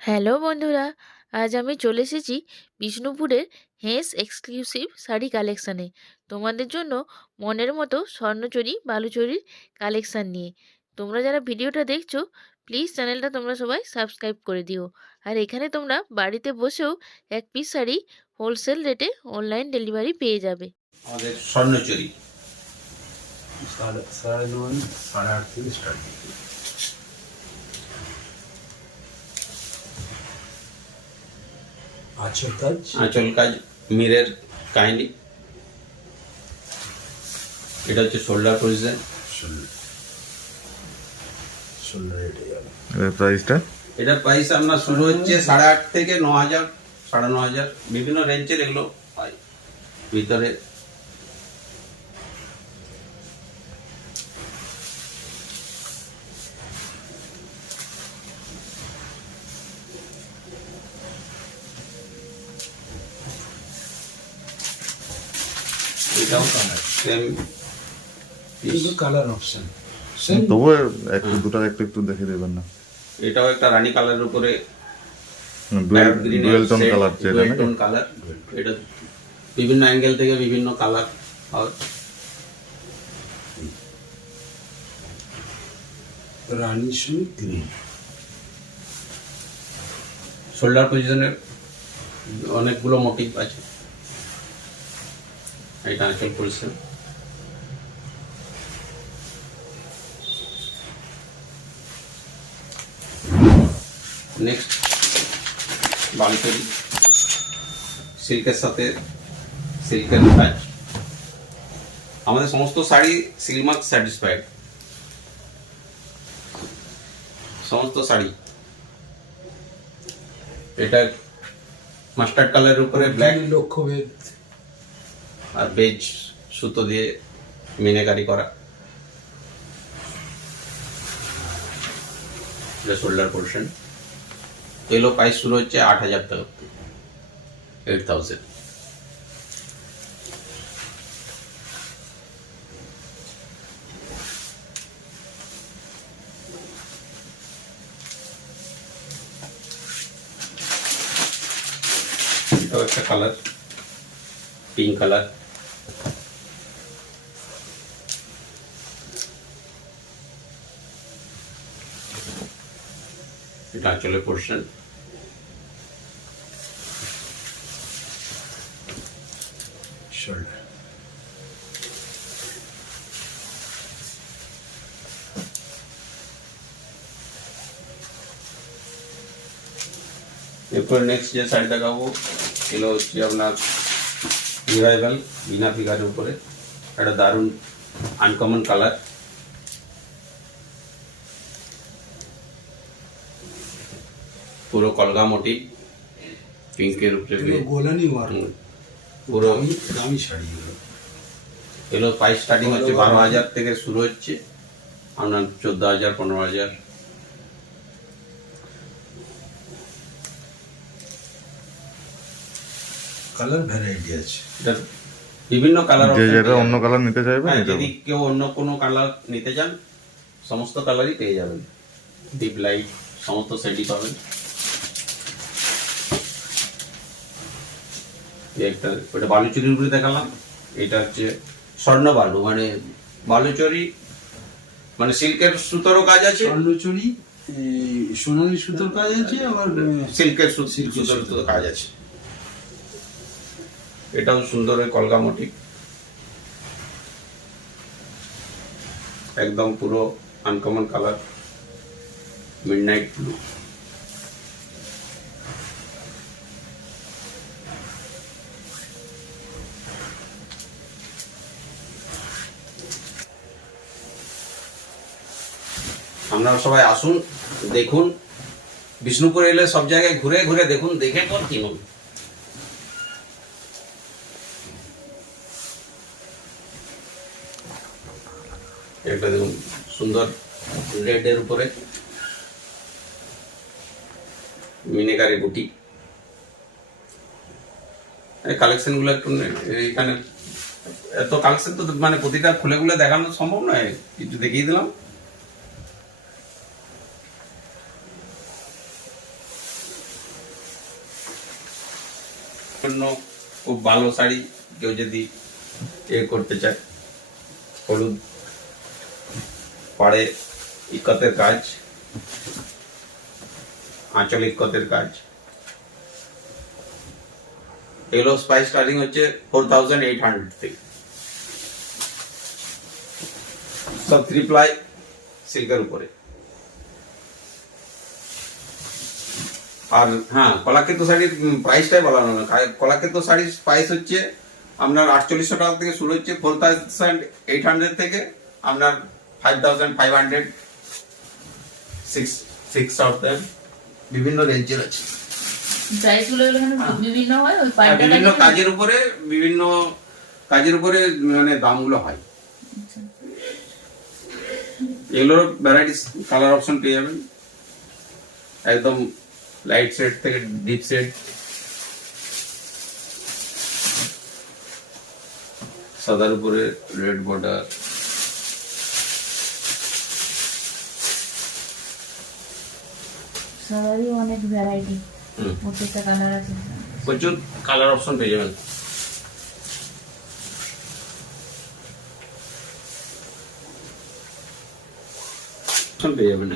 Hello বন্ধুরা, আজ আমি চলে এসেছি বিষ্ণুপুরের হেঁস এক্সক্লুসিভ শাড়ি কালেকশানে তোমাদের জন্য মনের মতো স্বর্ণচুরি বালুচুরির কালেকশান নিয়ে। তোমরা যারা ভিডিওটা দেখছো প্লিজ চ্যানেলটা তোমরা সবাই সাবস্ক্রাইব করে দিও। আর এখানে তোমরা বাড়িতে বসেও এক পিস শাড়ি হোলসেল রেটে অনলাইন ডেলিভারি পেয়ে যাবে। আমাদের স্বর্ণচুরি साढ़े नौ साढ़े आठ থেকে স্টার্ট। আঁচল কাজ মিরের কাহিনি। এটা হচ্ছে শোল্ডার পজিশন। প্রাইসটা এটার প্রাইস আপনার শুরু হচ্ছে 8,500 থেকে 9,000 9,500 বিভিন্ন রেঞ্জের এগুলো পাই ভিতরে। এটাও সেম কিন্তু কালার অপশন তবুও একটু দুটো একটু দেখে দেবেন না? এটাও একটা রানী কালারের উপরে ডুয়েল টোন কালার, যেটা নাকি টোন কালার। এটা বিভিন্ন অ্যাঙ্গেল থেকে বিভিন্ন কালার হয়। রানীর সঙ্গে গ্রিন শোল্ডার পজিশনের অনেকগুলো মোটিভ আছে। এটা আঁচল পজিশন। নেক্সট বালুচুরি সিল্কের সাথে সিল্কের কাজ। আমাদের সমস্ত শাড়ি সিল্ক মার্ক স্যাটিসফাইড, সমস্ত শাড়ি। এটা মাস্টার্ড কালারের উপরে ব্ল্যাক লক্ষ্যভেদ আর বেজ সুতো দিয়ে মিনাকারি করা। এটা শোল্ডার পোর্শন। এগুলো প্রাইস শুরু হচ্ছে 8,000 টাকা, 8,000। এটাও একটা কালার, পিঙ্ক কালার। এটা আঁচলের পোর্শন। শোল্ডার এরপর নেক্সট যে শাড়ি দেখাবো এগুলো হচ্ছে আপনার রিভাইভাল বিনা ফিগারের উপরে একটা দারুণ আনকমন কালার। পুরো কলগা মোটি পিঙ্কের উপরে গোলানি ওয়ার্ক পুরো দামি শাড়ি। এগুলো প্রাইস স্টার্টিং হচ্ছে 12,000 থেকে শুরু হচ্ছে আপনার 14,000 15,000। কালার ভ্যারাইটি আছে। এটার বিভিন্ন কালার, যে যেটা অন্য কালার নিতে চাইবে নিতে যদি পারবে। কেউ অন্য কোনো কালার নিতে চান সমস্ত কালারই পেয়ে যাবেন। ডিপ লাইট সমস্ত সেটই পাবেন। একটা ওটা বালুচুরির উপরে দেখালাম। এটা হচ্ছে স্বর্ণ বালু, মানে বালুচুরি মানে সিল্কের সুতোরও কাজ আছে, স্বর্ণচুরি সোনালী সুতোর কাজ আছে, আবার সিল্কের সুতোর কাজ আছে। এটাও সুন্দর কলগা মোটিভ, একদম পুরো আনকমন কালার মিডনাইট ব্লু। আপনারা সবাই আসুন, দেখুন। বিষ্ণুপুর এলে সব জায়গায় ঘুরে ঘুরে দেখুন, দেখে পর কিনুন। একটা দেখুন সুন্দর রেড এর উপরে মিনেকারি বুটি। কালেকশন গুলো একটু এখানে এত কালেকশন তো মানে প্রতিটা খুলে খুলে দেখানো সম্ভব নয়, কিছু দেখিয়ে দিলাম। জন্য খুব ভালো শাড়ি, কেউ যদি করতে চায়। হলুদ পাড়ে ইকতের কাজ, আঁচল ইকতের কাজ। এগুলো প্রাইস স্টার্টিং হচ্ছে 4800 থেকে। সব 3 প্লাই সিল্কের উপরে। আর হ্যাঁ, কলাক্ষেত্র শাড়ির প্রাইসটাই বলা হলো না। কলাক্ষেত্র শাড়ির প্রাইস হচ্ছে আপনার 4800 টাকা থেকে শুরু হচ্ছে, 4800 থেকে আপনার 5500, 6000 বিভিন্ন রেঞ্জের আছে। প্রাইসগুলো এখানে বিভিন্ন হয় ওই আর পাইপটা বিভিন্ন কাজের উপরে মানে দামগুলো হয়। এগুলোর ভ্যারাইটিস কালার অপশন পেয়ে যাবেন, একদম লাইট শেড থেকে ডিপ শেড, সাদার উপরে রেড বর্ডার। সাদারই অনেক ভ্যারাইটি, প্রত্যেকটা কালার আছে। প্রচুর কালার অপশন পেয়ে যাবেন। পেয়ে যাবেন।